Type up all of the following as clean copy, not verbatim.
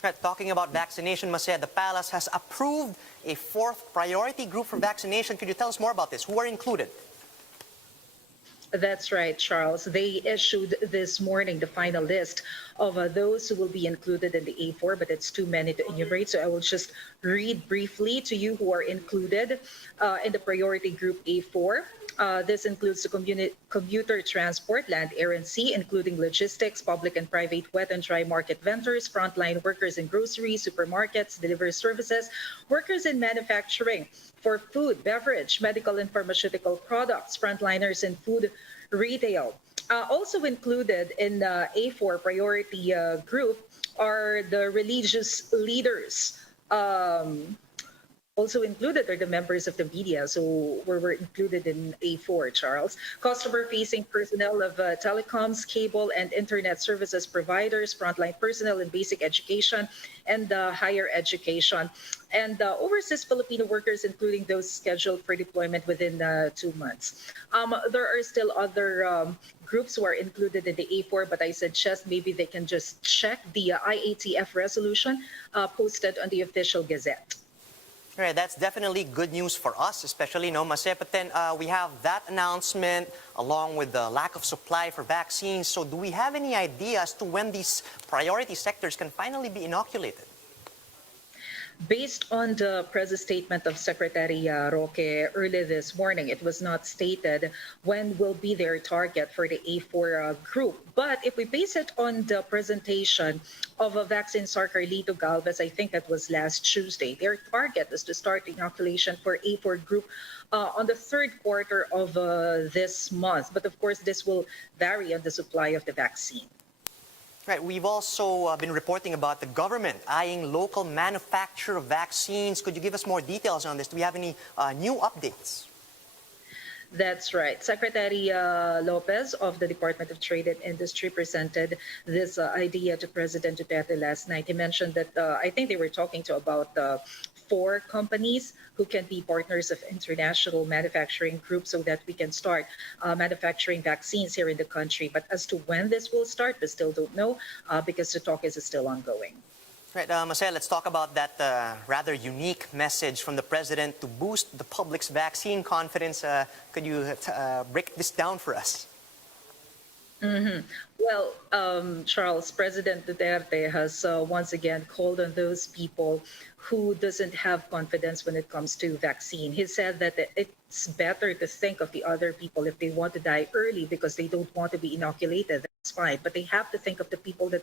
Right, talking about vaccination, Masaya, the palace has approved a fourth priority group for vaccination. Could you tell us more about this? Who are included? That's right, Charles. They issued this morning the final list of those who will be included in the A4, but it's too many to enumerate. So I will just read briefly to you who are included in the priority group A4. This includes the commuter transport, land, air, and sea, including logistics, public and private wet and dry market vendors, frontline workers in groceries, supermarkets, delivery services, workers in manufacturing, for food, beverage, medical and pharmaceutical products, frontliners in food retail. Also included in the A4 priority group are the religious leaders. Also included are the members of the media, so we're included in A4, Charles. Customer-facing personnel of telecoms, cable, and internet services providers, frontline personnel in basic education and higher education, and overseas Filipino workers, including those scheduled for deployment within 2 months. There are still other groups who are included in the A4, but I suggest maybe they can just check the IATF resolution posted on the official gazette. Right, that's definitely good news for us, especially, no, Masaya. But then we have that announcement along with the lack of supply for vaccines. So do we have any idea as to when these priority sectors can finally be inoculated? Based on the press statement of Secretary Roque early this morning, it was not stated when will be their target for the A4 group. But if we base it on the presentation of a vaccine SAR Carlito Galvez, I think that was last Tuesday, their target is to start inoculation for A4 group on the third quarter of this month. But of course, this will vary on the supply of the vaccine. Right, we've also been reporting about the government eyeing local manufacture of vaccines. Could you give us more details on this? Do we have any new updates? That's right. Secretary Lopez of the Department of Trade and Industry presented this idea to President Duterte last night. He mentioned that I think they were talking to about 4 companies who can be partners of international manufacturing groups so that we can start manufacturing vaccines here in the country. But as to when this will start, we still don't know because the talk is still ongoing. Right, Marcel, let's talk about that rather unique message from the president to boost the public's vaccine confidence. Could you break this down for us? Well, Charles, President Duterte has once again called on those people who doesn't have confidence when it comes to vaccine. He said that it's better to think of the other people if they want to die early because they don't want to be inoculated. That's fine, but they have to think of the people that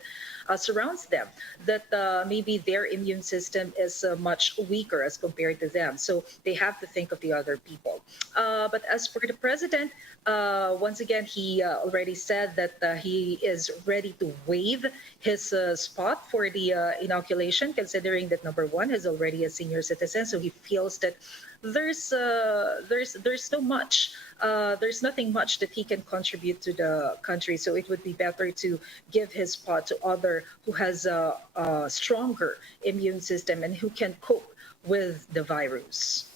surrounds them, that maybe their immune system is much weaker as compared to them. So they have to think of the other people. But as for the president, once again, he already said that he is ready to waive his spot for the inoculation, considering that number one is already a senior citizen, so he feels that there's no much, there's nothing much that he can contribute to the country. So it would be better to give his spot to other who has a stronger immune system and who can cope with the virus.